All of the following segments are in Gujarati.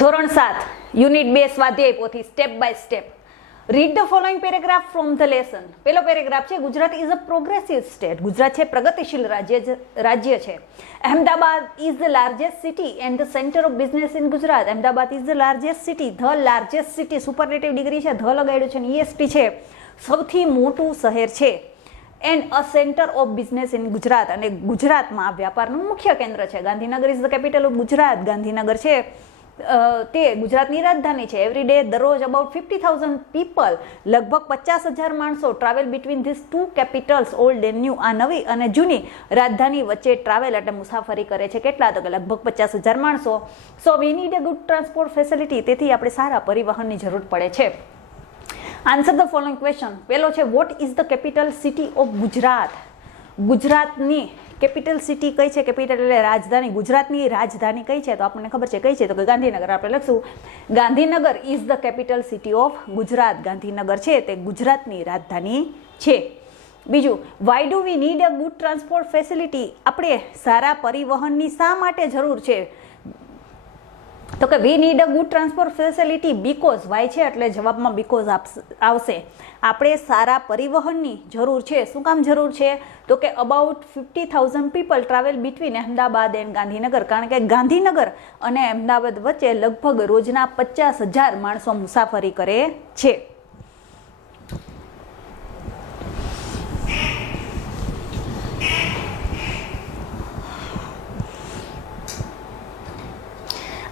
ધોરણ 7 યુનિટ 2 સ્વાધ્યાય પોથી step by step. Read the following paragraph from the lesson. પહેલો પેરેગ્રાફ છે Gujarat is a progressive state. Gujarat છે પ્રગતિશીલ રાજ્ય છે. Ahmedabad is the largest city and the centre of business in Gujarat. Ahmedabad is the largest city. The largest city superlative degree છે, ધ લગાડ્યું છે ને ઈએસટી છે. સૌથી મોટું શહેર છે and a centre of business in Gujarat. અને ગુજરાતમાં વ્યાપારનું મુખ્ય કેન્દ્ર છે. Gandhinagar is the capital of Gujarat. Gandhinagar છે તે ગુજરાતની રાજધાની છે. એવરી ડે દરરોજ અબાઉટ 50,000 પીપલ, લગભગ 50,000 માણસો travel between this two capitals old and new. આ નવી અને જૂની રાજધાની વચ્ચે ટ્રાવેલ એટલે મુસાફરી કરે છે. કેટલા? તો કે લગભગ 50,000 માણસો. So we need a good transport facility. તેથી આપણે સારા પરિવહનની જરૂર પડે છે. Answer the following question. પહેલો છે what is the capital city of Gujarat. ગુજરાતની કેપિટલ સિટી કઈ છે? કેપિટલ એટલે રાજધાની. ગુજરાતની રાજધાની કઈ છે? તો આપણને ખબર છે કઈ છે, તો કે ગાંધીનગર. આપણે લખશું Gandhinagar is the capital city of Gujarat. Gandhinagar છે તે ગુજરાતની રાજધાની છે. બીજું, why do we need a good transport facility. આપણે સારા પરિવહનની શા માટે જરૂર છે? તો કે we need a good transport facility because. Why છે એટલે જવાબમાં બીકોઝ આવશે. આપણે સારા પરિવહનની જરૂર છે. શું કામ જરૂર છે? તો કે about 50,000 people travel between Ahmedabad and Gandhinagar. કારણ કે ગાંધીનગર અને અહેમદાબાદ વચ્ચે લગભગ રોજના 50,000 માણસો મુસાફરી કરે છે.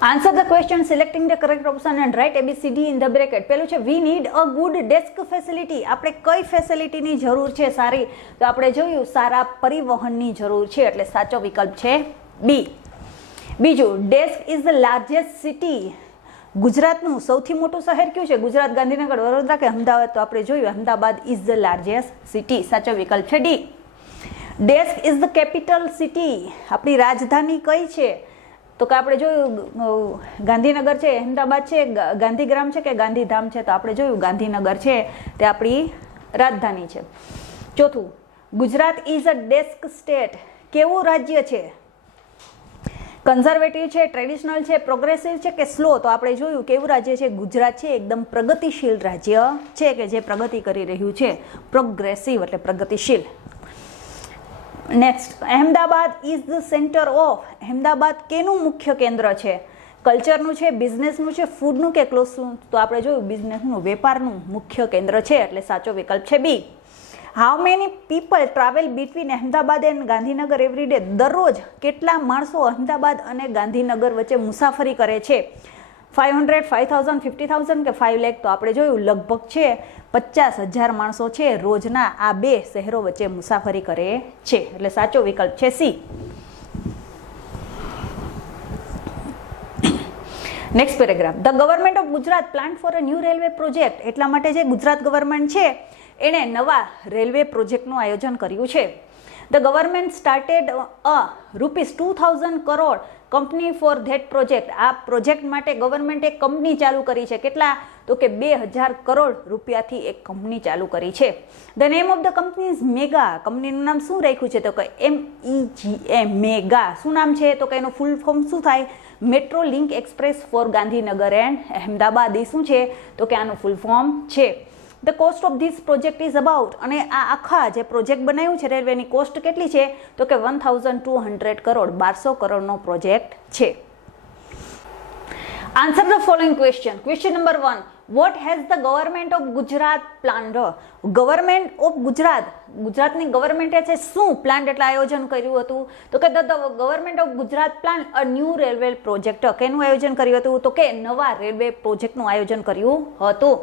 Answer the question selecting the correct option and write ABCD in the bracket. પેલું છે વી need a good desk facility. આપણે કઈ ફેસિલિટીની જરૂર છે સારી? તો આપણે જોયું સારા પરિવહનની જરૂર છે એટલે સાચો વિકલ્પ છે બી. બીજું, desk is the largest city. ગુજરાતનું સૌથી મોટું શહેર કયું છે? ગુજરાત, ગાંધીનગર, વડોદરા કે અમદાવાદ? તો આપણે જોયું Ahmedabad is the largest city. સાચો વિકલ્પ છે D. Desk is the capital city. આપણી રાજધાની કઈ છે? તો કે આપણે જોયું ગાંધીનગર છે, અહેમદાબાદ છે, ગાંધીગ્રામ છે કે ગાંધીધામ છે? તો આપણે જોયું ગાંધીનગર છે તે આપણી રાજધાની છે. ચોથું, Gujarat is a desk state. કેવું રાજ્ય છે? કન્ઝર્વેટિવ છે, ટ્રેડિશનલ છે, પ્રોગ્રેસિવ છે કે સ્લો? તો આપણે જોયું કેવું રાજ્ય છે? ગુજરાત છે એકદમ પ્રગતિશીલ રાજ્ય છે કે જે પ્રગતિ કરી રહ્યું છે. પ્રોગ્રેસિવ એટલે પ્રગતિશીલ. Next, Ahmedabad is the centre of. Ahmedabad કેનું મુખ્ય કેન્દ્ર છે? કલ્ચરનું છે, બિઝનેસનું છે, ફૂડનું કે ક્લોથનું? તો આપણે જોયું બિઝનેસનું, વેપારનું મુખ્ય કેન્દ્ર છે એટલે સાચો વિકલ્પ છે B. How many people travel between Ahmedabad and Gandhinagar every day. દરરોજ કેટલા માણસો અહેમદાબાદ અને ગાંધીનગર વચ્ચે મુસાફરી કરે છે? 500, 5,000, 50,000 કે 5 લાખ? તો આપણે જોયું લગભગ છે 50,000 માણસો છે રોજના આ બે શહેરો વચ્ચે મુસાફરી કરે છે એટલે સાચો વિકલ્પ છે C. Next paragraph. The government of Gujarat plan for a new railway project. એટલા માટે જે ગુજરાત ગવર્મેન્ટ છે એણે નવા રેલવે પ્રોજેક્ટનું આયોજન કર્યું છે. The government started a ₹2,000 crore company for that project. આ પ્રોજેક્ટ માટે ગવર્મેન્ટ એક કંપની ચાલુ કરી છે. કેટલા? તો કે 2,000 કરોડ રૂપિયાથી એક કંપની ચાલુ કરી છે. The name of the company is mega. કંપનીનું નામ શું રાખ્યું છે? તો કે MEGA. મેગા. શું નામ છે? તો કે એનું ફૂલ ફોર્મ શું થાય? Metro link express for Gandhinagar and Ahmedabad. એ શું છે? તો કે આનું ફૂલ ફોર્મ છે. The cost of this project is about. અને આ આખા જે પ્રોજેક્ટ બનાવ્યું છે રેલવેની કોસ્ટ કેટલી છે? તો કે 1,200 કરોડ. 1200 કરોડનો પ્રોજેક્ટ છે. Answer the following question. Question number 1. What has the government of Gujarat planned? Government of Gujarat, ગુજરાતની ગવર્મેન્ટે છે શું પ્લાન એટલે આયોજન કર્યું હતું? તો કે the government of Gujarat plan a new railway project. કેનું આયોજન કર્યું હતું? તો કે નવા રેલવે પ્રોજેક્ટનું આયોજન કર્યું હતું.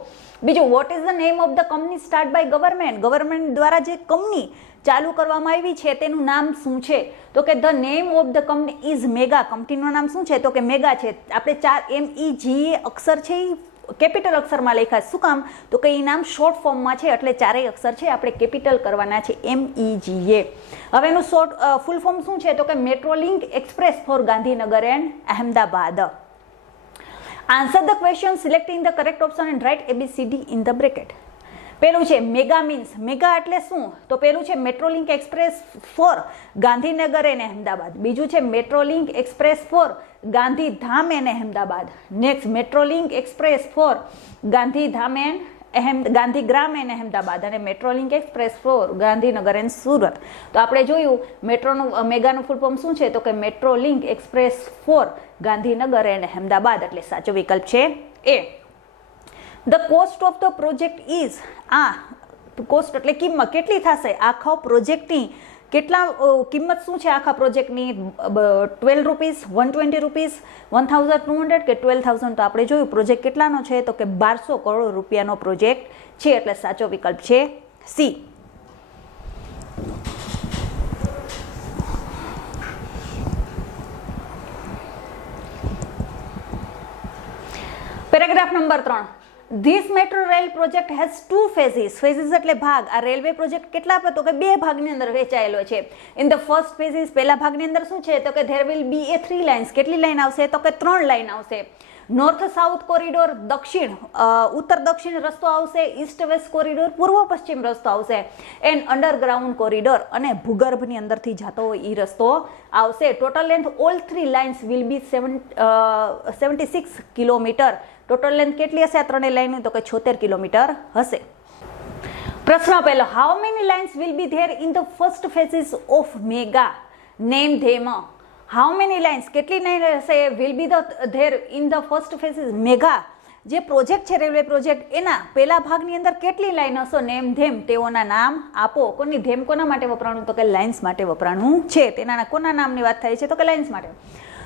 બીજું, what is the name of the company start by government? Government દ્વારા જે કંપની ચાલુ કરવામાં આવી છે તેનું નામ શું છે? તો કે the name of the company is mega. કંપનીનું નામ શું છે? તો કે મેગા છે. આપણે 4 MEGA અક્ષર છે એ કેપિટલ અક્ષરમાં લખ્યા. શું કામ? તો કે એ નામ શોર્ટ ફોર્મમાં છે એટલે ચારેય અક્ષર છે આપણે કેપિટલ કરવાના છે. MEGA. હવે એનું ફૂલ ફોર્મ શું છે? તો કે metro link express for Gandhinagar and Ahmedabad. Answer the question selecting the correct option and write ABCD in the bracket. પેલું છે મેગા મીન્સ, મેગા એટલે શું? તો પેલું છે મેટ્રોલિંક એક્સપ્રેસ ફોર ગાંધીનગર અને અહેમદાબાદ. બીજું છે મેટ્રોલિંક એક્સપ્રેસ ફોર ગાંધીધામ અને Ahmedabad. Next metrolink express for Gandhidham and Gandhigram અને અહેમદાબાદ, અને metrolink express for Gandhinagar and Surat. તો આપણે જોયું મેટ્રોનું મેગાનું ફૂલ ફોર્મ શું છે, તો કે metrolink express for Gandhinagar and Ahmedabad, એટલે સાચો વિકલ્પ છે A. The cost of the project is, આ કોસ્ટ એટલે કિંમત, કેટલી થશે આખા પ્રોજેક્ટની, કેટલા કિંમત શું છે આખા પ્રોજેક્ટની? 12 રૂપીસ, 120 રૂપીસ, 1200 કે 12,000? તો આપણે જોયું પ્રોજેક્ટ કેટલાનો છે, તો કે 1200 કરોડ રૂપિયાનો પ્રોજેક્ટ છે, એટલે સાચો વિકલ્પ છે C. Paragraph number 3. This metro rail project has 2 phases. ફેઝિસ એટલે ભાગ. આ રેલવે પ્રોજેક્ટ કેટલા પર? તો કે 2 ભાગની અંદર વહેંચાયેલો છે. ઇન ધ ફર્સ્ટ phases, પહેલા ભાગની અંદર શું છે, તો કે there will B A 3 lines. કેટલી લાઈન આવશે? તો કે 3 લાઈન આવશે. નોર્થ સાઉથ કોરિડોર દક્ષિણ ઉત્તર દક્ષિણ રસ્તો આવશે, ઈસ્ટ વેસ્ટ કોરિડોર પૂર્વ પશ્ચિમ રસ્તો આવશે, એન્ડ અંડરગ્રાઉન્ડ કોરિડોર અને ભૂગર્ભની અંદરથી જતો હોય એ રસ્તો આવશે. Total length all 3 lines will be 76 kilometre. Total length કેટલી હશે આ ત્રણેય લાઇનની? તો કે 76 કિલોમીટર હશે. પ્રશ્ન પહેલો, how many lines will be there in the first phases of mega? Name them. How many lines, કેટલી લાઇન હશે will be there in the first ફેઝિસ mega? જે પ્રોજેક્ટ છે રેલવે પ્રોજેક્ટ, એના પહેલા ભાગની અંદર કેટલી લાઇન હશે? નેમ ધેમ, તેઓના નામ આપો. કોની ધેમ કોના માટે વપરાણું? તો કે લાઇન્સ માટે વપરાણું છે. તેના કોના નામની વાત થાય છે? તો કે લાઇન્સ માટે.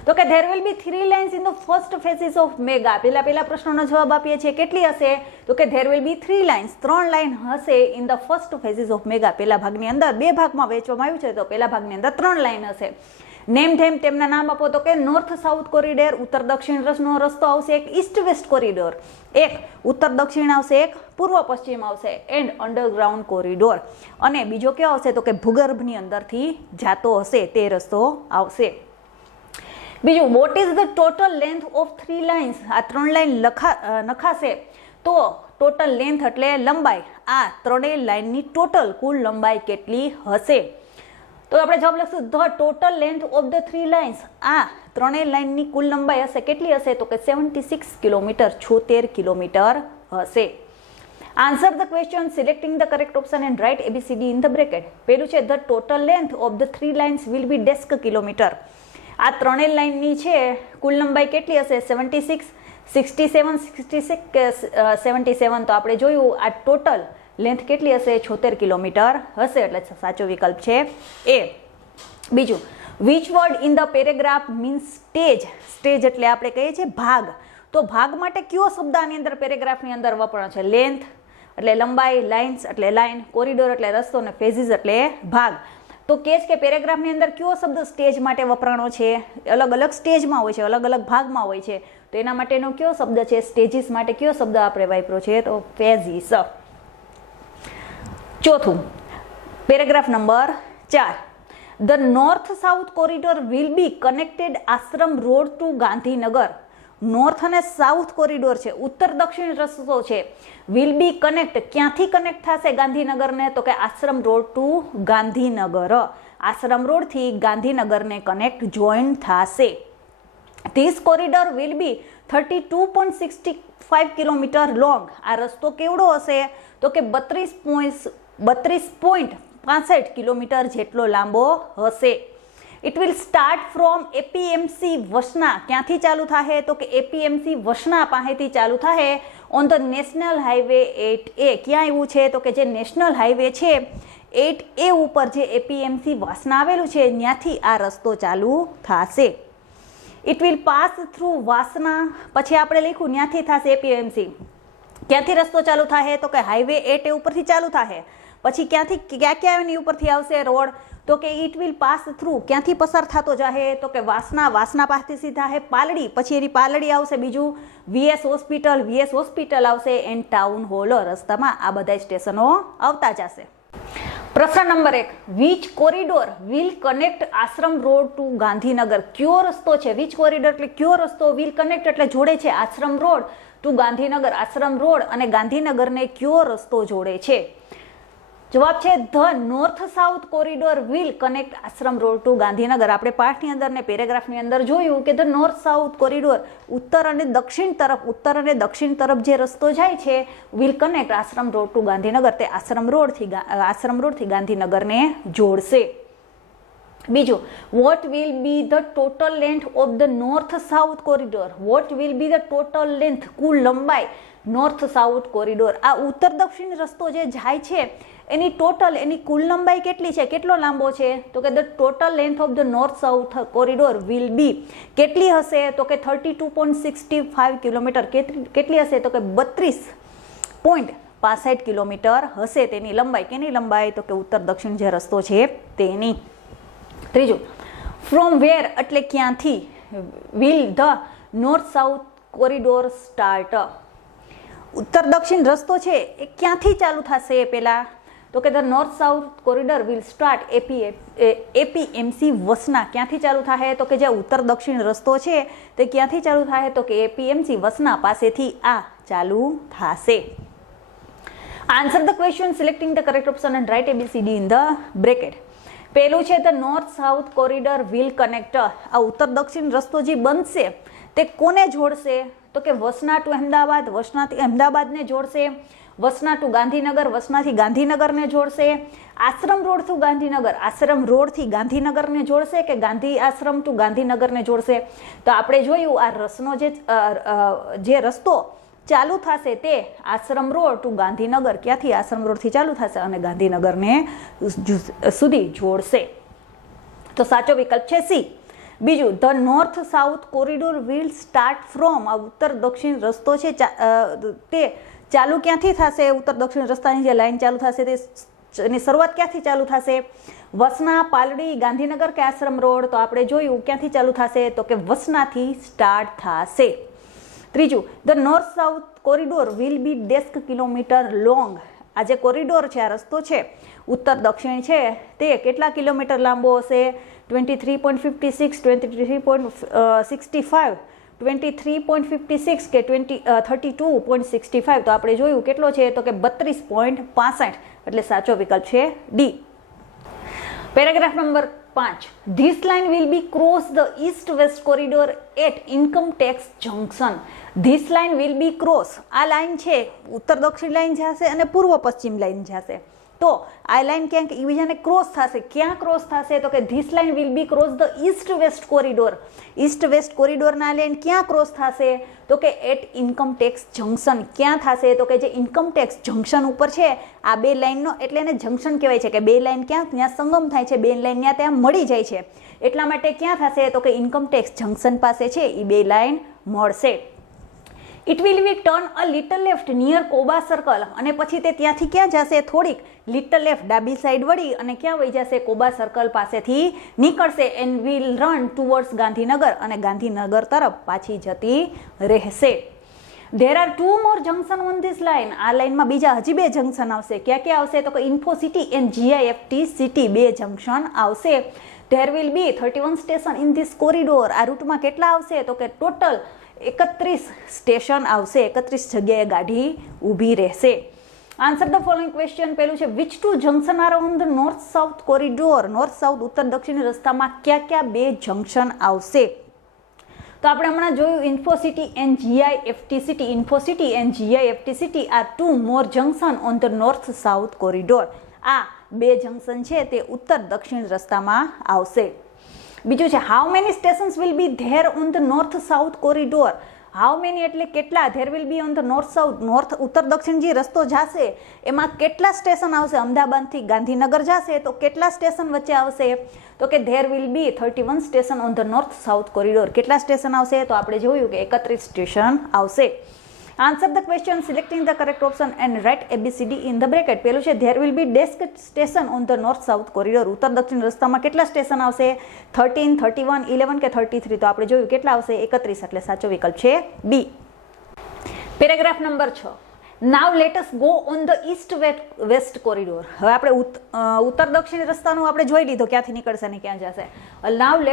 તો કે there will be 3 lines in the first phases of mega. પહેલા પ્રશ્નનો જવાબ આપીએ છીએ, કેટલી હશે? તો કે there will be 3 lines, 3 line હશે in the first phases of mega. પહેલા ભાગની અંદર 2 ભાગમાં વહેંચવામાં આવ્યું છે, તો પહેલા ભાગની અંદર 3 લાઇન હશે. નેમ ધેમ, તેમના નામ આપો. તો કે નોર્થ સાઉથ કોરિડોર, ઉત્તર દક્ષિણ રસ્તો આવશે એક, ઈસ્ટ વેસ્ટ કોરિડોર એક, ઉત્તર દક્ષિણ આવશે એક, પૂર્વ પશ્ચિમ આવશે, એન્ડ અંડરગ્રાઉન્ડ કોરિડોર. અને બીજો કયો આવશે? તો કે ભૂગર્ભની અંદરથી જાતો હશે તે રસ્તો આવશે. બીજું, what is the total length of 3 lines? આ 3 લાઇન નખાશે તો ટોટલ લેન્થ એટલે લંબાઈ. આ ત્રણેય લાઇનની ટોટલ કુલ લંબાઈ કેટલી હશે? તો આપણે જવાબ લખશું the total length of the 3 lines. આ ત્રણેય લાઇનની કુલ લંબાઈ હશે કેટલી હશે? તો કે 76 કિલોમીટર, 76 કિલોમીટર હશે. Answer the question selecting the correct option and write ABCD in the bracket. પેલું છે the total length of the 3 lines will be desk kilometre. આ ત્રણેય લાઇનની છે કુલ લંબાઈ કેટલી હશે? 76, 67, 66 કે 77? તો આપણે જોયું આ ટોટલ લેન્થ કેટલી હશે? 76 કિલોમીટર હશે, એટલે સાચો વિકલ્પ છે એ. બીજું, which word in the paragraph means stage? Stage એટલે આપણે કહીએ છીએ ભાગ. તો ભાગ માટે કયો શબ્દ આની અંદર પેરેગ્રાફની અંદર વપરાયો છે? લેન્થ એટલે લંબાઈ, લાઇન્સ એટલે લાઇન, કોરિડોર એટલે રસ્તો, અને ફેઝિસ એટલે ભાગ. તો કે છે કે પેરેગ્રાફની અંદર કયો શબ્દ સ્ટેજ માટે વપરાણો છે? અલગ અલગ સ્ટેજમાં હોય છે, અલગ અલગ ભાગમાં હોય છે, તો એના માટેનો કયો શબ્દ છે? સ્ટેજીસ માટે કયો શબ્દ આપણે વાપર્યો છે? તો ફેઝિસ. ચોથું, paragraph number 4. The north south corridor will be connected Ashram road to Gandhinagar. North અને સાઉથ કોરિડોર છે, ઉત્તર દક્ષિણ રસ્તો છે. વિલ બી કનેક્ટ, ક્યાંથી કનેક્ટ થશે ગાંધીનગરને? તો કે આશ્રમ રોડ ટુ ગાંધીનગર. આશ્રમ રોડથી ગાંધીનગરને કનેક્ટ જોઈન થશે. This corridor will be 32.65 kilometre long. આ રસ્તો કેવડો હશે? તો કે 32.65 કિલોમીટર જેટલો લાંબો હશે. It will start from APMC વસના. ક્યાંથી ચાલુ થાય? તો કે APMC વસના પાસેથી ચાલુ થાય on the national highway 8A. ક્યાં એવું છે? તો કે જે નેશનલ હાઈવે છે 8A ઉપર જે APMC વાસના આવેલું છે ત્યાંથી આ રસ્તો ચાલુ થશે. ઇટ વિલ પાસ થ્રુ વાસના. પછી આપણે લખ્યું ત્યાંથી થશે APMC. ક્યાંથી રસ્તો ચાલુ થાય? તો કે હાઈવે 8A ઉપરથી ચાલુ થાય. પછી ક્યાંથી ક્યાં એની ઉપરથી આવશે રોડ? તો કે ઇટ વિલ પાસ થ્રુ, ક્યાંથી પસાર થતો જાહે? તો કે વાસના પાસેથી સીધા હે પાલડી, પછી એની પાલડી આવશે, બીજું VS હોસ્પિટલ આવશે, એન્ડ ટાઉન હોલ. રસ્તામાં આ બધા સ્ટેશનો આવતા જશે. પ્રશ્ન number 1, which corridor will connect Ashram road to Gandhinagar? કયો રસ્તો છે? વિચ કોરિડોર એટલે કયો રસ્તો, વિલ કનેક્ટ એટલે જોડે છે Ashram road to Gandhinagar, Ashram road અને ગાંધીનગરને કયો રસ્તો જોડે છે? જવાબ છે the north south corridor will connect Ashram road to Gandhinagar. આપણે પાઠની અંદર ને પેરેગ્રાફની અંદર જોયું કે ધ નોર્થ સાઉથ કોરિડોર ઉત્તર અને દક્ષિણ તરફ જે રસ્તો જાય છે will connect Ashram road to Gandhinagar, તે આશ્રમ રોડથી ગાંધીનગરને જોડશે. બીજું, what will be the total length of the north south corridor? What will be the total length, કુલ લંબાઈ નોર્થ સાઉથ કોરિડોર? આ ઉત્તર દક્ષિણ રસ્તો જે જાય છે એની ટોટલ, એની કુલ લંબાઈ કેટલી છે, કેટલો લાંબો છે? તો કે the total length of the north south corridor will બી, કેટલી હશે? તો કે 32.65 કિલોમીટર. કેટલી હશે? તો કે 32.65 કિલોમીટર હશે તેની લંબાઈ. કેની લંબાઈ? તો કે ઉત્તર દક્ષિણ જે રસ્તો છે તેની. ત્રીજું, ફ્રોમ વેર એટલે ક્યાંથી will the north south corridor start? ઉત્તર દક્ષિણ રસ્તો છે એ ક્યાંથી ચાલુ થશે? પહેલા તો કે the north south corridor will start APMC Vasna. ક્યાંથી ચાલુ થાય? તો કે જે ઉત્તર દક્ષિણ રસ્તો છે તે ક્યાંથી ચાલુ થાય? તો કે એપીએમસી વસના પાસેથી આ ચાલુ થશે. Answer the question selecting the correct option and write ABCD in the bracket. પહેલું છે the north south corridor will connect. આ ઉત્તર દક્ષિણ રસ્તો જે બનશે તે કોને જોડશે? તો કે વસના ટુ અમદાવાદ, વસનાથી અમદાવાદને જોડશે. વસના ટુ ગાંધીનગર, વસનાથી ગાંધીનગરને જોડશે. આશ્રમ રોડ ટુ ગાંધીનગર, આશ્રમ રોડથી ગાંધીનગરને જોડશે કે ગાંધી આશ્રમ ટુ ગાંધીનગરને જોડશે? તો આપણે જોયું આ રસનો જે રસ્તો ચાલુ થશે તે આશ્રમ રોડ ટુ ગાંધીનગર, ક્યાંથી? આશ્રમ રોડથી ચાલુ થશે અને ગાંધીનગરને સુધી જોડશે. તો સાચો વિકલ્પ છે સી. બીજું, the north south corridor will start from, આ ઉત્તર દક્ષિણ રસ્તો છે તે ચાલુ ક્યાંથી થશે? ઉત્તર દક્ષિણ રસ્તાની જે લાઈન ચાલુ થશે તેની શરૂઆત ક્યાંથી ચાલુ થશે? વસના, પાલડી, ગાંધીનગર કે આશ્રમ રોડ? તો આપણે જોયું ક્યાંથી ચાલુ થશે? તો કે વસનાથી સ્ટાર્ટ થશે. ત્રીજું, the north south corridor will B desk kilometre long. આ જે કોરિડોર છે, આ રસ્તો છે ઉત્તર દક્ષિણ છે તે કેટલા કિલોમીટર લાંબો હશે? 23.56, 23.65, 23.56 કે 32.65? તો આપણે જોયું કેટલો છે? તો કે 32.65. એટલે સાચો વિકલ્પ છે D. Paragraph number 5, this line will be cross the east west corridor at income tax junction. This line will be cross, આ લાઇન છે ઉત્તર દક્ષિણ લાઇન જશે અને પૂર્વ પશ્ચિમ લાઇન જશે. તો આ લાઇન ક્યાંક એકબીજાને ક્રોસ થશે. ક્યાં ક્રોસ થશે? તો કે this line will be cross the east west corridor. East west કોરિડોરના લાઇન ક્યાં ક્રોસ થશે? તો કે એટ ઇન્કમ ટેક્સ જંકશન. ક્યાં થશે? તો કે જે ઇન્કમ ટેક્સ જંકશન ઉપર છે આ બે લાઇનનો, એટલે એને જંકશન કહેવાય છે કે બે લાઇન ક્યાં ત્યાં સંગમ થાય છે, બે લાઇન ત્યાં મળી જાય છે. એટલા માટે ક્યાં થશે? તો કે ઇન્કમ ટેક્સ જંકશન પાસે છે એ બે લાઇન મળશે. It will be turn a little left near Koba circle, અને પછી તે ત્યાંથી ક્યાં જશે? થોડીક લિટલ લેફ્ટ ડાબી સાઈડ વળી અને ક્યાં વહી જશે? કોબા સર્કલ પાસેથી નીકળશે. And will run towards Gandhinagar, અને ગાંધીનગર તરફ પાછી જતી રહેશે. There are 2 more junction on this line. આ લાઇનમાં બીજા હજી 2 જંકશન આવશે. ક્યાં ક્યાં આવશે? તો કે Infocity and GIFT city, 2 junction આવશે. There will be 31 station in this corridor. આ રૂટમાં કેટલા આવશે? તો કે ટોટલ 31 સ્ટેશન આવશે. 31 જગ્યાએ ગાડી ઊભી રહેશે. Answer the following question. પહેલું છે which two junction are on the north south corridor. North south ઉત્તર દક્ષિણ રસ્તામાં ક્યાં ક્યાં 2 જંકશન આવશે? તો આપણે હમણાં જોયું Infocity and GIFT city. Infocity and GIFT city are 2 more junction on the north south corridor. આ 2 જંકશન છે તે ઉત્તર દક્ષિણ રસ્તામાં આવશે. બીજું છે how many stations will be there on the north south corridor. How many એટલે કેટલા? There will be on the north south, north ઉત્તર દક્ષિણ જે રસ્તો જશે એમાં કેટલા સ્ટેશન આવશે? અમદાવાદથી ગાંધીનગર જશે તો કેટલા સ્ટેશન વચ્ચે આવશે? તો કે there will be 31 station on the north south corridor. કેટલા સ્ટેશન આવશે? તો આપણે જોયું કે 31 સ્ટેશન આવશે. Answer the question selecting the correct option and write ABCD in the bracket. પહેલું છે there will B desk station on the north south corridor. ઉત્તર દક્ષિણ રસ્તામાં કેટલા સ્ટેશન આવશે? 13, 31, 11 કે 33? તો આપણે જોયું કેટલા આવશે? 31. એટલે સાચો વિકલ્પ છે B. Paragraph number 6, now let us go on the east west corridor. હવે આપણે ઉત્તર દક્ષિણ રસ્તાનું આપણે જોઈ લીધો ક્યાંથી નીકળશે ને ક્યાં જશે. નાવ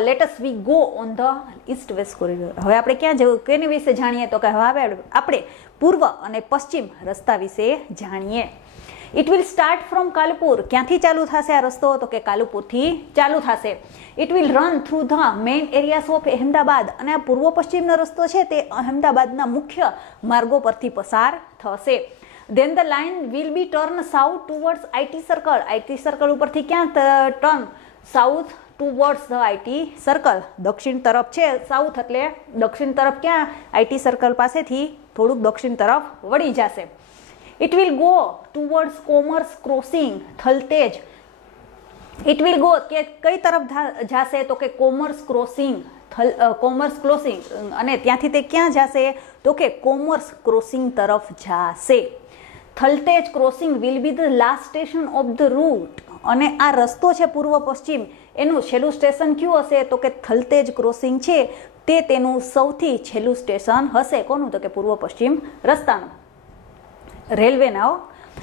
let us we go on the east west corridor. હવે આપણે ક્યાં જવું, કેની વિશે જાણીએ, તો કે હવે આપણે પૂર્વ અને પશ્ચિમ રસ્તા વિશે જાણીએ. It will start from Kalupur. ક્યાંથી ચાલુ થશે આ રસ્તો, તો કે કાલુપુરથી ચાલુ થશે. It will run through the main areas of Ahmedabad. અને આ પૂર્વ પશ્ચિમનો રસ્તો છે તે અહેમદાબાદના મુખ્ય માર્ગો પરથી પસાર થશે. Then the line will be turn south towards IT circle. IT circle ઉપરથી ક્યાં turn, south towards the IT circle. દક્ષિણ તરફ છે, સાઉથ એટલે દક્ષિણ તરફ, ક્યાં આઈટી સર્કલ પાસેથી થોડુંક દક્ષિણ તરફ વળી જશે. It will go towards commerce crossing Thaltej. It will go કે કઈ તરફ જશે, તો કે કોમર્સ ક્રોસિંગ અને ત્યાંથી તે ક્યાં જશે, તો કે કોમર્સ ક્રોસિંગ તરફ જશે. Thaltej crossing will be the last station of the route. અને આ રસ્તો છે પૂર્વ પશ્ચિમ, એનું છેલ્લું સ્ટેશન કયું હશે, તો કે થલતેજ ક્રોસિંગ છે તે તેનું સૌથી છેલ્લું સ્ટેશન હશે. કોનું, તો કે પૂર્વ પશ્ચિમ રસ્તાનું. Railway now.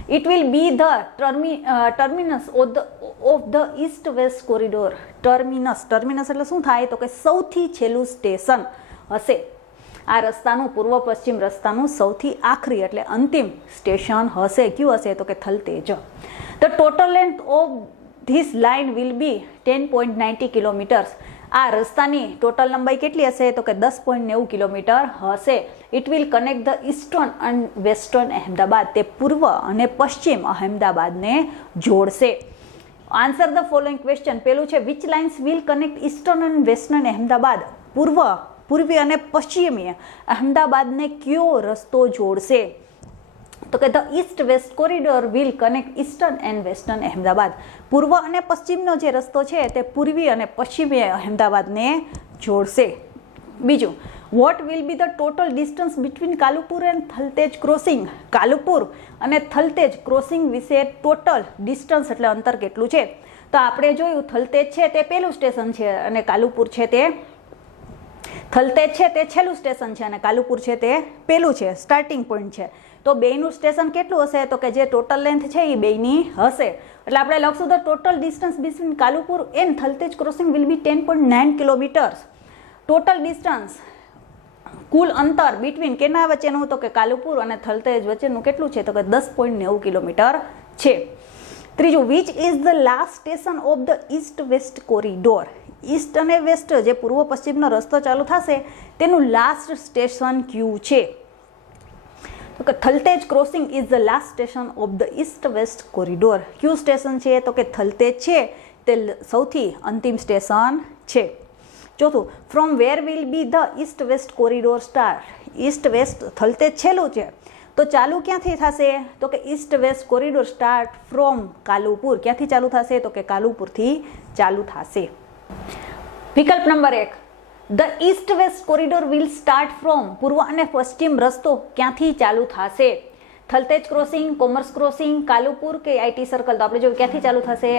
It will be the terminus of the east west corridor. Terminus એટલે શું થાય, તો કે સૌથી છેલ્લું સ્ટેશન હશે. આ રસ્તાનું પૂર્વ પશ્ચિમ રસ્તાનું સૌથી આખરી એટલે અંતિમ સ્ટેશન હશે. કયું હશે, તો કે Thaltej. The total length of this line will B 10.90 kilometres. આ રસ્તાની ટોટલ લંબાઈ કેટલી હશે, તો કે 10.90 કિલોમીટર હશે. It will connect the eastern and western Ahmedabad. તે પૂર્વ અને પશ્ચિમ અહેમદાબાદને જોડશે. Answer the following question. પેલું છે which lines will connect eastern and western Ahmedabad. પૂર્વી અને પશ્ચિમી અહેમદાબાદને કયો રસ્તો જોડશે, તો કે the east west corridor will connect eastern and western Ahmedabad. પૂર્વ અને પશ્ચિમનો જે રસ્તો છે તે પૂર્વી અને પશ્ચિમી અહેમદાબાદને જોડશે. બીજું, what will be the total distance between Kalupur and Thaltej crossing. Kalupur અને થલતેજ ક્રોસિંગ વિશે ટોટલ ડિસ્ટન્સ એટલે અંતર કેટલું છે. તો આપણે જોયું થલતેજ છે તે પહેલું સ્ટેશન છે અને કાલુપુર છે તે થલતેજ છે તે છેલ્લું સ્ટેશન છે અને કાલુપુર છે તે પહેલું છે, સ્ટાર્ટિંગ પોઈન્ટ છે. તો બેયનું સ્ટેશન કેટલું હશે, તો કે જે ટોટલ લેન્થ છે એ બેયની હશે. એટલે આપણે લખશું the total distance between Kalupur and Thaltej crossing will be 10.9 kilometres. Total distance કુલ અંતર બિટવીન કેના વચ્ચેનું, તો કે કાલુપુર અને થલતેજ વચ્ચેનું કેટલું છે, તો કે 10.90 કિલોમીટર છે. ત્રીજું, which is the last station of the east west corridor. East અને વેસ્ટ જે પૂર્વ પશ્ચિમનો રસ્તો ચાલુ થશે તેનું લાસ્ટ સ્ટેશન કયું છે, તો કે Thaltej crossing is the last station of the east west corridor. કયું સ્ટેશન છે, તો કે થલતેજ છે તે સૌથી અંતિમ સ્ટેશન છે. ચોથું, from where will be the east west corridor start. East west Thaltej છેલ્લું છે તો ચાલુ ક્યાંથી થશે, તો કે East west corridor start from Kalupur. ક્યાંથી ચાલુ થશે, તો કે કાલુપુરથી ચાલુ થશે. વિકલ્પ number 1, the east west corridor will start from. પૂર્વ અને પશ્ચિમ રસ્તો ક્યાંથી ચાલુ થશે, Thaltej crossing, commerce crossing, Kalupur કે આઈટી સર્કલ. તો આપણે જો ક્યાંથી ચાલુ થશે,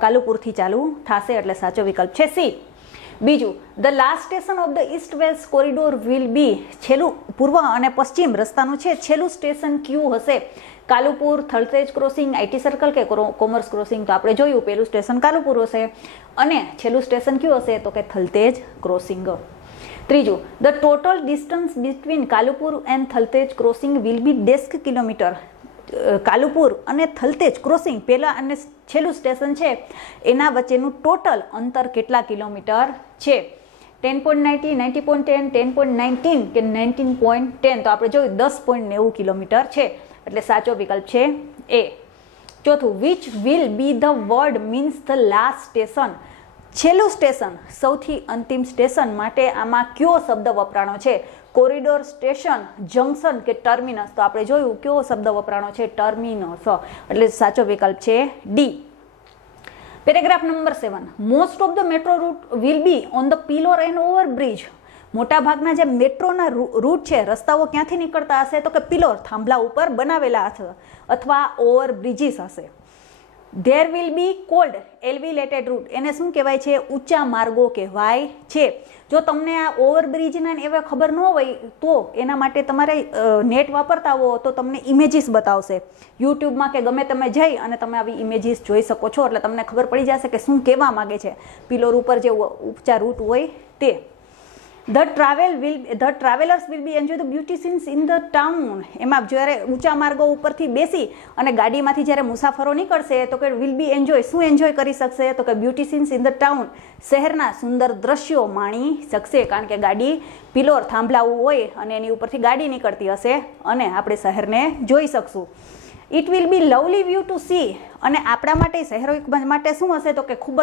કાલુપુરથી ચાલુ થશે, એટલે સાચો વિકલ્પ છે સી. બીજું, the last station of the east west corridor will બી. છેલ્લું પૂર્વ અને પશ્ચિમ રસ્તાનું છે છેલ્લું સ્ટેશન કયું હશે, Kalupur, Thaltej crossing, IT circle કે કોમર્સ ક્રોસિંગ. તો આપણે જોયું પહેલું સ્ટેશન કાલુપુર હશે અને છેલ્લું સ્ટેશન કયું હશે, તો કે થલતેજ ક્રોસિંગ. ત્રીજું, the total distance between Kalupur and Thaltej crossing will B desk kilometre. Kalupur અને થલતેજ ક્રોસિંગ પહેલા અને છેલ્લું સ્ટેશન છે એના વચ્ચેનું ટોટલ અંતર કેટલા કિલોમીટર છે, 10.90, 90.10, 10.19 કે 19.10. તો આપણે જોયું 10.90 કિલોમીટર છે, એટલે સાચો વિકલ્પ છે એ. ચોથું, which will be the word means the last station. છેલ્લું સ્ટેશન સૌથી અંતિમ સ્ટેશન માટે આમાં કયો શબ્દ વપરાણો છે, કોરિડોર, સ્ટેશન, જંકશન કે ટર્મિનસ. તો આપણે જોયું કયો શબ્દ વપરાણો છે, ટર્મિનસ, એટલે સાચો વિકલ્પ છે D. Paragraph number 7, most of the metro route will be on the pillar and overbridge. મોટાભાગના જે મેટ્રોના રૂટ છે રસ્તાઓ ક્યાંથી નીકળતા હશે, તો કે પિલર થાંભલા ઉપર બનાવેલા હશે અથવા ઓવરબ્રિજીસ હશે. There will be called elevated route, એને શું કહેવાય છે? ઊંચા માર્ગો કહેવાય છે. જો તમને આ ઓવરબ્રિજના એવા ખબર ન હોય તો એના માટે તમારે નેટ વાપરતા હો તો તમને ઇમેજીસ બતાવશે યુટ્યુબમાં કે ગમે તમે જઈ અને તમે આવી ઇમેજીસ જોઈ શકો છો, એટલે તમને ખબર પડી જશે કે શું કહેવા માગે છે. પિલોર ઉપર જે ઊંચા રૂટ હોય તે. The travelers will be enjoy the beauty scenes in the town. એમાં જ્યારે ઊંચા માર્ગો ઉપરથી બેસી અને ગાડીમાંથી જ્યારે મુસાફરો નીકળશે તો કે વિલ બી એન્જોય, શું એન્જોય કરી શકશે? તો કે beauty scenes in the town, શહેરના સુંદર દ્રશ્યો માણી શકશે, કારણ કે ગાડી પિલોર થાંભલાવું હોય અને એની ઉપરથી ગાડી નીકળતી હશે અને આપણે શહેરને જોઈ શકશું. It will B lovely view to C, અને આપણા માટે શહેરો માટે શું હશે? તો કે ખૂબ જ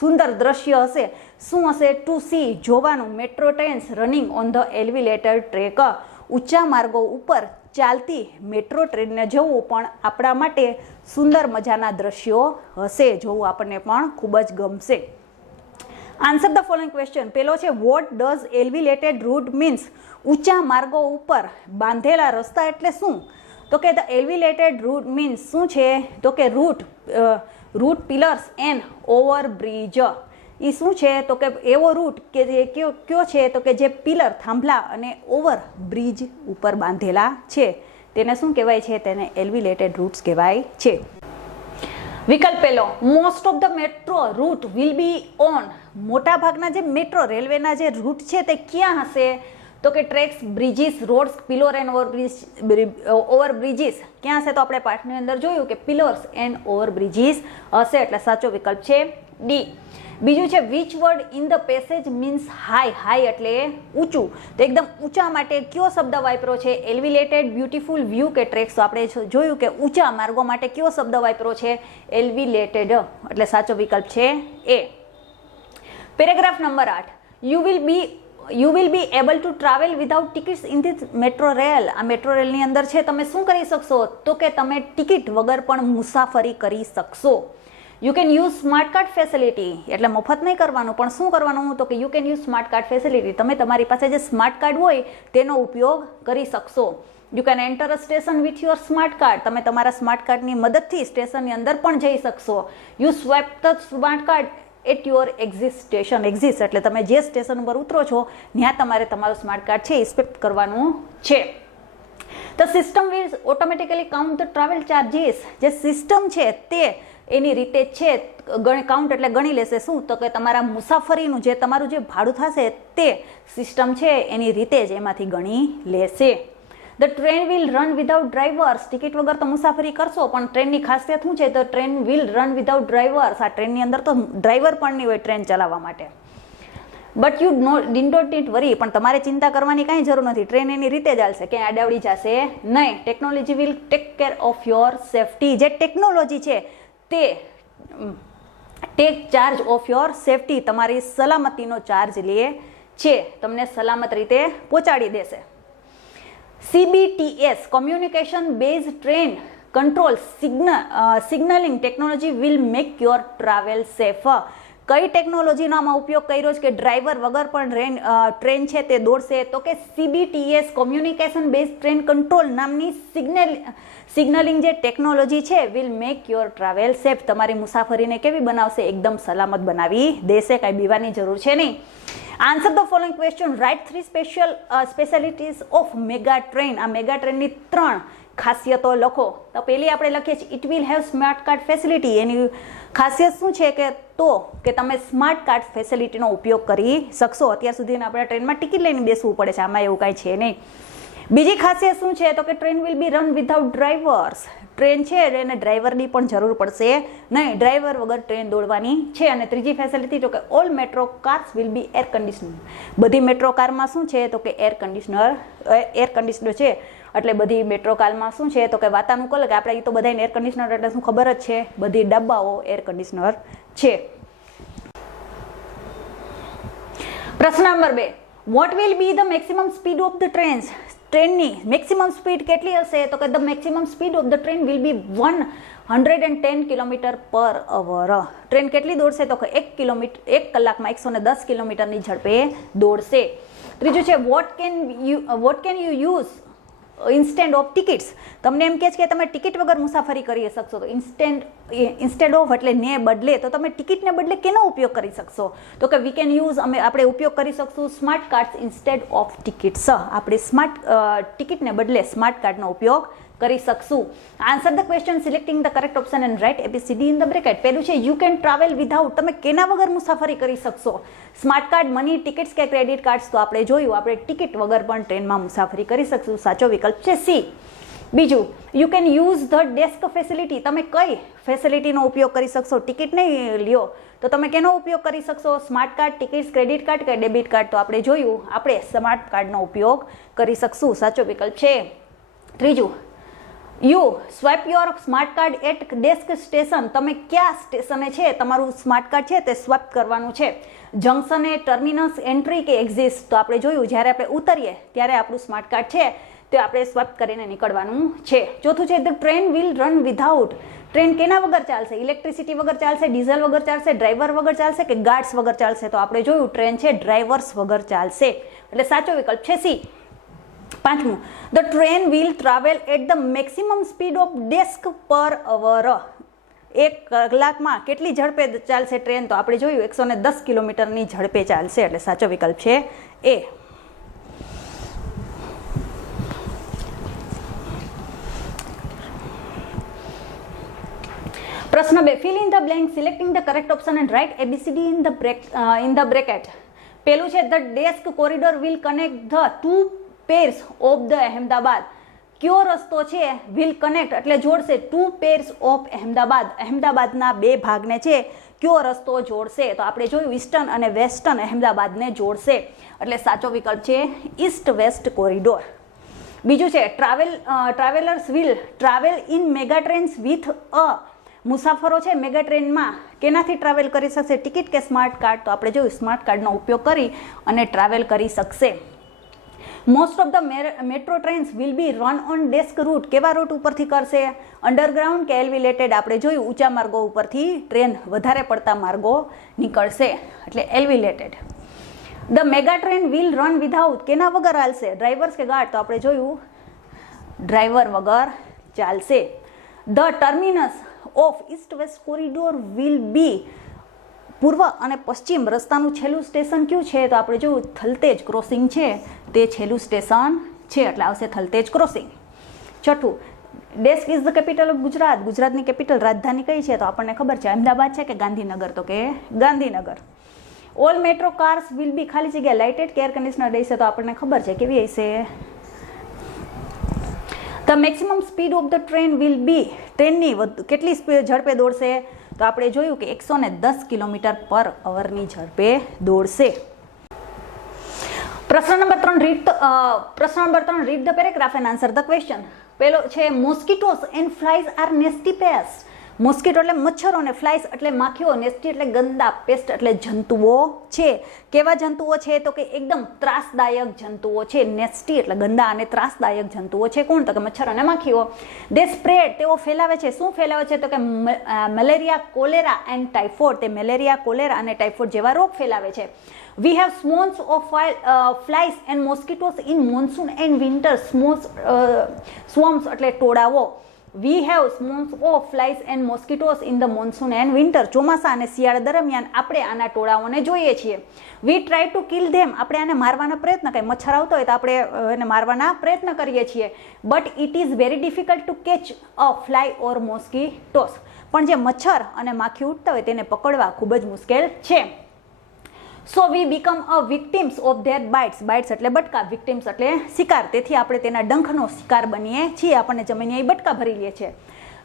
સુંદર દ્રશ્ય હશે. શું હશે? ટુ સી, જોવાનું. Metro trains running on the elevated track, ઊંચા માર્ગો ઉપર ચાલતી મેટ્રો ટ્રેનને જોવું પણ આપણા માટે સુંદર મજાના દ્રશ્યો હશે, જોવું આપણને પણ ખૂબ જ ગમશે. Answer the following question. પેલો છે what does elevated route means? ઊંચા માર્ગો ઉપર બાંધેલા રસ્તા એટલે શું? તો કે ધ એલિવેટેડ રૂટ મીન્સ શું છે? તો કે રૂટ પિલર્સ એન્ડ ઓવરબ્રિજ. એ શું છે? તો કે એવો રૂટ કે જે કયો છે? તો કે જે પિલર, થાંભલા અને ઓવરબ્રિજ ઉપર બાંધેલા છે તેને શું કહેવાય છે? તેને એલિવેટેડ રૂટ્સ કહેવાય છે. વિકલ્પ પહેલો, most of the metro route will be on. મોટા ભાગના જે મેટ્રો રેલવેના જે રૂટ છે તે ક્યાં હશે? તો કે tracks, bridges, roads, pillar and overbridges ક્યાં હશે? તો આપણે પાઠની અંદર જોયું કે પિલર્સ એન્ડ ઓવરબ્રિજીસ હશે, એટલે સાચો વિકલ્પ છે ડી. બીજું છે which word in the passage means high? High એટલે ઊંચું, તો એકદમ ઊંચા માટે કયો શબ્દ વાપરો છે? એલિવેટેડ, બ્યુટીફુલ, વ્યૂ કે ટ્રેક્સ? તો આપણે જોયું કે ઊંચા માર્ગો માટે કયો શબ્દ વાપરો છે? એલિવેટેડ, એટલે સાચો વિકલ્પ છે A. Paragraph number 8. You will be able to travel without tickets in this metro rail. આ મેટ્રો રેલની અંદર છે તમે શું કરી શકશો? તો કે તમે ટિકિટ વગર પણ મુસાફરી કરી શકશો. You can use smart card facility, એટલે મફત નહીં કરવાનું પણ શું કરવાનું? તો કે you can use smart card facility, તમે તમારી પાસે જે સ્માર્ટ કાર્ડ હોય તેનો ઉપયોગ કરી શકશો. You can enter a station with your smart card, તમે તમારા સ્માર્ટ કાર્ડની મદદથી સ્ટેશનની અંદર પણ જઈ શકશો. You swap the smart card at your exit station. Exit એટલે તમે જે સ્ટેશન ઉપર ઉતરો છો ત્યાં તમારે તમારું સ્માર્ટ કાર્ડ છે એ સ્વેપ કરવાનું છે. The system will automatically count the travel charges. જે સિસ્ટમ છે તે એની રીતે છે કાઉન્ટ એટલે ગણી લેશે. શું? તો કે તમારા મુસાફરીનું જે તમારું જે ભાડું થશે તે સિસ્ટમ છે એની રીતે જ એમાંથી ગણી લેશે. The train will run without drivers. Ticket વગર તો મુસાફરી કરશો પણ ટ્રેનની ખાસિયત શું છે? તો train will run without drivers. આ ટ્રેનની અંદર તો ડ્રાઈવર પણ નહીં હોય ટ્રેન ચલાવવા માટે. બટ યુ ડોન્ટ નીડ વરી, પણ તમારે ચિંતા કરવાની કાંઈ જરૂર નથી. ટ્રેન એની રીતે ચાલશે, ક્યાંય આડાવડી જશે નહીં. Technology will take care of your safety. જે ટેકનોલોજી છે તે take charge of your safety, તમારી સલામતીનો ચાર્જ લે છે, તમને સલામત રીતે પહોંચાડી દેશે. CBTS communication base train control signalling technology will make your travel safe. કઈ ટેકનોલોજીનો આમાં ઉપયોગ કર્યો છે કે ડ્રાઈવર વગર પણ ટ્રેન છે તે દોડશે? તો કે CBTS communication base train control નામની સિગ્નલિંગ જે ટેકનોલોજી છે will make your travel safe, તમારી મુસાફરીને કેવી બનાવશે? એકદમ સલામત બનાવી દેશે, કાંઈ બીવાની જરૂર છે નહીં. Answer the following question. Write 3 specialities of mega train. આ મેગા ટ્રેનની 3 ખાસિયતો લખો. તો પહેલી આપણે લખીએ છીએ it will have smart card facility. એની ખાસિયત શું છે? કે તમે સ્માર્ટ કાર્ડ ફેસિલિટીનો ઉપયોગ કરી શકશો. અત્યાર સુધી આપણે ટ્રેનમાં ટિકિટ લઈને બેસવું પડે છે, આમાં એવું કાંઈ છે નહીં. બીજી ખાસિયત શું છે? તો કે train will be run without drivers. Train છે એને ડ્રાઈવરની પણ જરૂર પડશે નહીં, ડ્રાઈવર વગર ટ્રેન દોડવાની છે. અને ત્રીજી ફેસિલિટી તો કે all metro cars will be air conditioner. બધી મેટ્રો કારમાં શું છે? તો કે એર કન્ડિશનર છે. એટલે બધી મેટ્રો કારમાં શું છે? તો કે વાતાનુકૂળ, કે આપણે એ તો બધાને એર કન્ડિશનર એટલે શું ખબર જ છે, બધી ડબ્બાઓ એર કન્ડિશનર છે. પ્રશ્ન number 2. Vote will be the maximum speed of the trains? ટ્રેનની મેક્સિમમ સ્પીડ કેટલી હશે? તો કે the maximum speed of the train will be 110 km/h. Train કેટલી દોડશે? તો કે 1 કલાકમાં 110 કિલોમીટરની ઝડપે દોડશે. ત્રીજું છે what can you use instead of tickets. તમને એમ કહે છે કે તમે ટિકિટ વગર મુસાફરી કરી શકશો, તો ઇન્સ્ટેડ ઓફ એટલે ને બદલે, તો તમે ટિકિટને બદલે કેનો ઉપયોગ કરી શકશો? તો કે વી કેન યુઝ, આપણે ઉપયોગ કરી શકશું smart cards instead of tickets. આપણે ટિકિટને બદલે સ્માર્ટ કાર્ડનો ઉપયોગ કરી શકશું. Answer the question selecting the correct option and write ABCD in the bracket. પહેલું છે યુ કેન ટ્રાવેલ વિધાઉટ, તમે કેના વગર મુસાફરી કરી શકશો? સ્માર્ટ કાર્ડ, મની, ટિકિટ્સ કે ક્રેડિટ કાર્ડ્સ? તો આપણે જોયું, આપણે ટિકિટ વગર પણ ટ્રેનમાં મુસાફરી કરી શકશું. સાચો વિકલ્પ છે C. બીજું, you can use the desk facility, તમે કઈ ફેસિલિટીનો ઉપયોગ કરી શકશો? ટિકિટ નહીં લ્યો તો તમે કેનો ઉપયોગ કરી શકશો? Smart card, tickets, credit card કે ડેબિટ કાર્ડ? તો આપણે જોયું, આપણે સ્માર્ટ કાર્ડનો ઉપયોગ કરી શકશું. સાચો વિકલ્પ છે. ત્રીજું, you swipe your smart card at desk station, તમે કયા સ્ટેશને છે તમારું સ્માર્ટ કાર્ડ છે તે સ્વાઇપ કરવાનું છે? જંકશને, ટર્મિનસ, એન્ટ્રી કે એક્ઝિટ? તો આપણે જોયું, જ્યારે આપણે ઉતરીએ ત્યારે આપણું સ્માર્ટ કાર્ડ છે તે આપણે સ્વાઇપ કરીને નીકળવાનું છે. ચોથું છે the train will run without, train કેના વગર ચાલશે? ઇલેક્ટ્રિસિટી વગર ચાલશે, ડીઝલ વગર ચાલશે, ડ્રાઈવર વગર ચાલશે કે ગાર્ડ્સ વગર ચાલશે? તો આપણે જોયું, ટ્રેન છે ડ્રાઈવર્સ વગર ચાલશે, એટલે સાચો વિકલ્પ છે C. પાંચમું, the train will travel at the maximum speed of desk per hour, 1 કલાકમાં કેટલી ઝડપે ચાલશે ટ્રેન? તો આપણે જોયું 110 કિલોમીટરની ઝડપે ચાલશે, એટલે સાચો વિકલ્પ છે A. પ્રશ્ન 2, fill in the blank selecting the correct option and write ABCD in the bracket. પેલું છે the desk corridor will connect the 2 pairs of the Ahmedabad. કયો રસ્તો છે વિલ કનેક્ટ એટલે જોડશે 2 pairs ઓફ અહેમદાબાદ, અહેમદાબાદના 2 ભાગને છે કયો રસ્તો જોડશે? તો આપણે જોયું ઈસ્ટર્ન અને વેસ્ટર્ન અહેમદાબાદને જોડશે, એટલે સાચો વિકલ્પ છે ઈસ્ટ વેસ્ટ કોરિડોર. બીજું છે travellers will travel in mega trains with a, મુસાફરો છે મેગા ટ્રેનમાં કેનાથી ટ્રાવેલ કરી શકશે? ટિકિટ કે સ્માર્ટ કાર્ડ? તો આપણે જોયું, સ્માર્ટ કાર્ડનો ઉપયોગ કરી અને ટ્રાવેલ કરી શકશે. Most of the metro trains will be run on desk route, કેવા રૂટ ઉપરથી કરશે? અંડરગ્રાઉન્ડ કે એલિવેટેડ? આપણે જોયું, ઊંચા માર્ગો ઉપરથી ટ્રેન વધારે પડતા માર્ગો નીકળશે, એટલે elevated. The mega train will run without, કેના વગર હાલશે? ડ્રાઈવર્સ કે ગાર્ડ? તો આપણે જોયું, ડ્રાઈવર વગર ચાલશે. The terminus of East west corridor will બી, પૂર્વ અને પશ્ચિમ રસ્તાનું છેલ્લું સ્ટેશન કયું છે? તો આપણે જોયું, થલતેજ ક્રોસિંગ છે તે છેલ્લું સ્ટેશન છે, એટલે આવશે થલતેજ ક્રોસિંગ. છઠ્ઠું, desk is the capital of Gujarat, ગુજરાતની કેપિટલ રાજધાની કઈ છે? તો આપણને ખબર છે, અમદાવાદ છે કે ગાંધીનગર? તો કે Gandhinagar. All metro cars will be, ખાલી જગ્યા લાઇટેડ કે એર કન્ડિશનર હશે? તો આપણને ખબર છે, કેવી હશે? The maximum speed of the train will be, ટ્રેનની કેટલી ઝડપે દોડશે? તો આપણે જોયું કે 110 કિલોમીટર પર અવરની ઝડપે દોડશે. પ્રશ્ન નંબર 3, read the paragraph and answer the question. પેલો છે mosquitoes and flies are nasty pest. Mosquito એટલે મચ્છરો અને ફ્લાઇઝ એટલે માખીઓ, નેસ્ટી એટલે ગંદા, પેસ્ટ એટલે જંતુઓ છે. કેવા જંતુઓ છે? તો કે એકદમ ત્રાસદાયક જંતુઓ છે. નેસ્ટી એટલે ગંદા અને ત્રાસદાયક જંતુઓ છે. કોણ? તો કે મચ્છર અને માખીઓ. દે સ્પ્રેડ, તેઓ ફેલાવે છે. શું ફેલાવે છે? તો કે મેલેરિયા, કોલેરા એન્ડ ટાઇફોઇડ. તે મેલેરિયા, કોલેરા અને ટાઇફોઇડ જેવા રોગ ફેલાવે છે. We have swarms of flies and mosquitoes in monsoon and winter. Swarms એટલે ટોળાઓ. We have swarms of flies and mosquitoes in the monsoon and winter. ચોમાસા અને શિયાળા દરમિયાન આપણે આના ટોળાઓને જોઈએ છીએ. We try to kill them. આપણે આને મારવાનો પ્રયત્ન કરીએ. મચ્છર આવતો હોય તો આપણે એને મારવાના પ્રયત્ન કરીએ છીએ. But it is very difficult to catch a fly or mosquitoes. પણ જે મચ્છર અને માખી ઉડતા હોય તેને પકડવા ખૂબ જ મુશ્કેલ છે. So we become a victims of their bites. Bites એટલે બટકા, વિક્ટિમ્સ એટલે શિકાર. તેથી આપણે તેના ડંખનો શિકાર બનીએ છીએ. આપણને જમીને બટકા ભરી લે છે.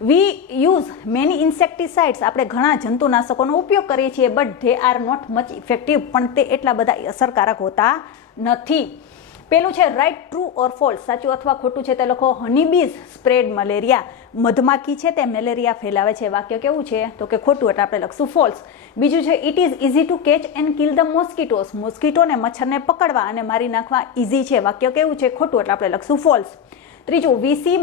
We use many insecticides. આપણે ઘણા જંતુનાશકોનો ઉપયોગ કરીએ છીએ. But they are not much effective. પણ તે એટલા બધા અસરકારક હોતા નથી. પેલું છે રાઇટ ટ્રુ ઓર ફોલ્સ, સાચું અથવા ખોટું છે તે લખો. હનીબીઝ સ્પ્રેડ મલેરિયા. મધમાખી છે તે મેલેરિયા ફેલાવે છે. વાક્ય કેવું છે? તો કે ખોટું, એટલે આપણે લખશું ફોલ્સ. બીજું છે it is easy to catch and kill the mosquitoes. મોસ્કીટોને મચ્છરને પકડવા અને મારી નાખવા ઇઝી છે. વાક્ય કેવું છે? ખોટું, એટલે આપણે લખશું ફોલ્સ. ત્રીજું, we see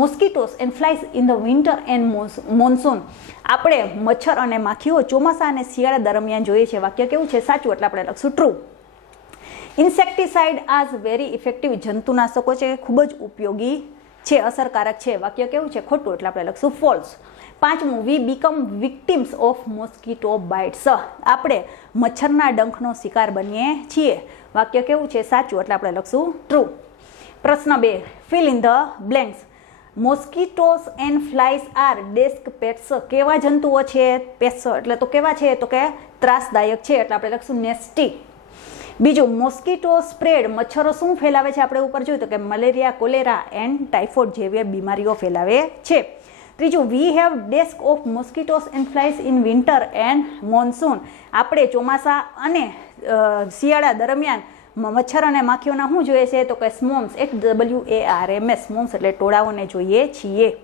mosquitoes and flies in the winter and monsoon. આપણે મચ્છર અને માખીઓ ચોમાસા અને શિયાળા દરમિયાન જોઈએ છે. વાક્ય કેવું છે? સાચું, એટલે આપણે લખશું ટ્રુ. ઇન્સેક્ટિસાઇડ આઝ વેરી ઇફેક્ટિવ, જંતુનાશકો છે ખૂબ જ ઉપયોગી છે, અસરકારક છે. વાક્ય કેવું છે? ખોટું, એટલે આપણે લખશું ફોલ્સ. 5મું, we become victims of mosquito bites, આપણે મચ્છરના ડંખનો શિકાર બનીએ છીએ. વાક્ય કેવું છે? સાચું, એટલે આપણે લખશું ટ્રુ. પ્રશ્ન 2, fill in the blanks. Mosquitoes and flies are desk pets, કેવા જંતુઓ છે? પેટ્સ એટલે તો કેવા છે? તો કે ત્રાસદાયક છે, એટલે આપણે લખશું નેસ્ટી. બીજું, મોસ્કીટો સ્પ્રેડ, મચ્છરો શું ફેલાવે છે? આપણે ઉપર જોયું તો કે મલેરિયા, કોલેરા એન્ડ ટાઇફોઇડ જેવી બીમારીઓ ફેલાવે છે. ત્રીજું, we have desk of મોસ્કીટોસ and flies in winter and monsoon, આપણે ચોમાસા અને શિયાળા દરમિયાન મચ્છર અને માખીઓના શું જોઈએ છે? તો કે સ્વોમ્સ, SWARMS, સ્વોમ્સ એટલે ટોળાઓને જોઈએ છીએ.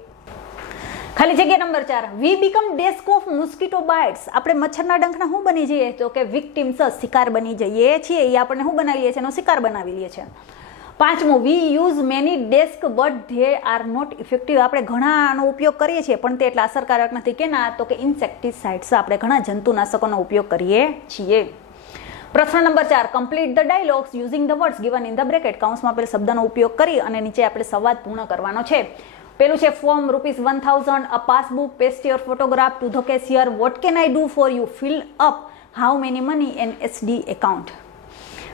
ખાલી જગ્યા number 4, we become desk of mosquito bites, આપણે મચ્છરના ડંખના શું બની જઈએ? તો કે વિક્ટિમ્સ, શિકાર બની જઈએ છીએ. એ આપણને શું બનાવી લઈએ છે? એનો શિકાર બનાવી લઈએ છીએ. 5મું, we use many desk but they are not effective, આપણે ઘણાનો ઉપયોગ કરીએ છીએ પણ તે એટલા અસરકારક નથી. કેના? તો કે ઇન્સેક્ટિસાઇડ્સ, આપણે ઘણા જંતુનાશકોનો ઉપયોગ કરીએ છીએ. પ્રશ્ન number 4, complete the dialogues using the words given in the bracket, કૌંસમાં આપેલ શબ્દનો ઉપયોગ કરી અને નીચે આપણે સંવાદ પૂર્ણ કરવાનો છે. પેલું છે form ₹1000, a passbook, paste your photograph to the cashier, what can I do for you, fill up how many money an SD account.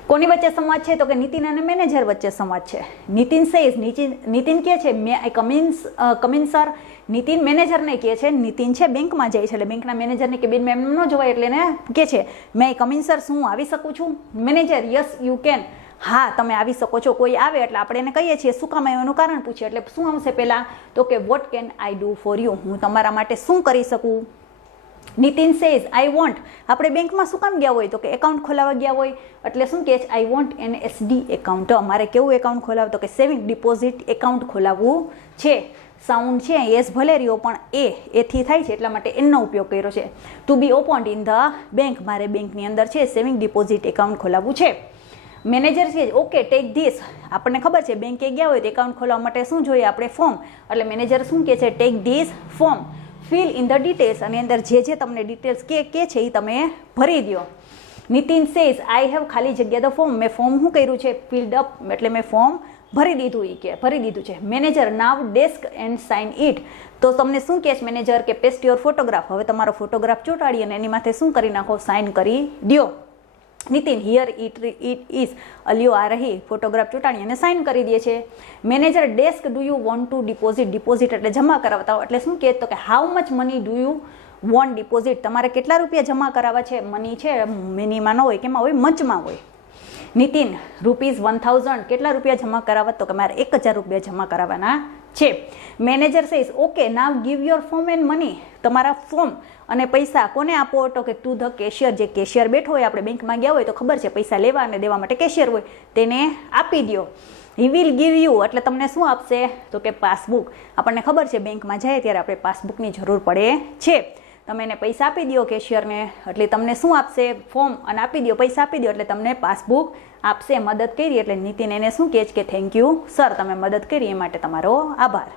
કોની વચ્ચે સંવાદ છે? તો કે નીતિન અને મેનેજર વચ્ચે સંવાદ છે. નીતિન સેઝ, નીતિન કહે છે મે આઈ કમિન સર. નીતિન મેનેજરને કહે છે, નીતિન છે બેંકમાં જાય છે એટલે બેંકના મેનેજરને કેબિનમાં એમ ન જોવાય એટલે એને કહે છે મે આઈ કમિન સર, શું આવી શકું છું? મેનેજર, યસ યુ કેન, હા તમે આવી શકો છો. કોઈ આવે એટલે આપણે એને કહીએ છીએ શું કામ આવ્યું એનું કારણ પૂછીએ એટલે શું આવશે પહેલાં? તો કે vote can I do for you, હું તમારા માટે શું કરી શકું? નીતિન સેઝ આઈ વોન્ટ, આપણે બેંકમાં શું કામ ગયા હોય? તો કે એકાઉન્ટ ખોલાવવા ગયા હોય એટલે શું કહે છે? I want an SD account, અમારે કેવું એકાઉન્ટ ખોલાવવું? તો કે સેવિંગ ડિપોઝિટ એકાઉન્ટ ખોલાવવું છે. સાઉન્ડ છે એસ ભલે રહ્યો પણ એથી થાય છે એટલા માટે એનો ઉપયોગ કર્યો છે. To be opened in the bank, મારે બેંકની અંદર છે સેવિંગ ડિપોઝિટ એકાઉન્ટ ખોલાવવું છે. મેનેજર છે ઓકે ટેક ધીસ, આપણને ખબર છે બેંકે ગયા હોય તો એકાઉન્ટ ખોલાવવા માટે શું જોઈએ? આપણે ફોર્મ, એટલે મેનેજર શું કહે છે? Take this form, fill in the details, અને અંદર જે તમને ડિટેલ્સ કે છે એ તમે ભરી દો. નીતિન સેઝ આઈ હેવ ખાલી જગ્યા ધ ફોર્મ, મેં ફોર્મ શું કર્યું છે? ફિલ્ડ અપ, એટલે મેં ફોર્મ ભરી દીધું. એ કે ભરી દીધું છે. Manager now desk and sign it, તો તમને શું કહે છે મેનેજર? કે પેસ્ટ યોર ફોટોગ્રાફ, હવે તમારો ફોટોગ્રાફ ચોંટાડી અને એની માથે શું કરી નાખો? સાઇન કરી દો. નીતિન હિયર ઇટ ઇઝ, અલિયો આ રહી, ફોટોગ્રાફ ચોંટાડી અને સાઇન કરી દે છે. Manager desk do you want to deposit, deposit એટલે જમા કરાવતા હોય એટલે શું કહે? તો કે how much money do you want deposit, તમારે કેટલા રૂપિયા જમા કરાવવા છે? મની છે મિનીમાં ન હોય, કેમાં હોય? મચમાં હોય. નીતિન ₹1000, કેટલા રૂપિયા જમા કરાવવા? તો કે મારે 1000 રૂપિયા જમા કરાવવાના છે. Manager says okay now give your form and money, તમારા ફોર્મ અને પૈસા કોને આપો? તો કે ટુ ધ કેશિયર, જે કેશિયર બેઠો હોય, આપણે બેંકમાં ગયા હોય તો ખબર છે પૈસા લેવા અને દેવા માટે કેશિયર હોય, તેને આપી દો. હી વિલ ગીવ યુ, એટલે તમને શું આપશે? તો કે પાસબુક, આપણને ખબર છે બેંકમાં જાય ત્યારે આપણે પાસબુકની જરૂર પડે છે. તમે એને પૈસા આપી દો કેશિયરને એટલે તમને શું આપશે? ફોર્મ, અને આપી દો પૈસા આપી દો એટલે તમને પાસબુક આપશે. મદદ કરી એટલે નીતિન એને શું કહે છે? કે થેન્ક યુ સર, તમે મદદ કરી એ માટે તમારો આભાર.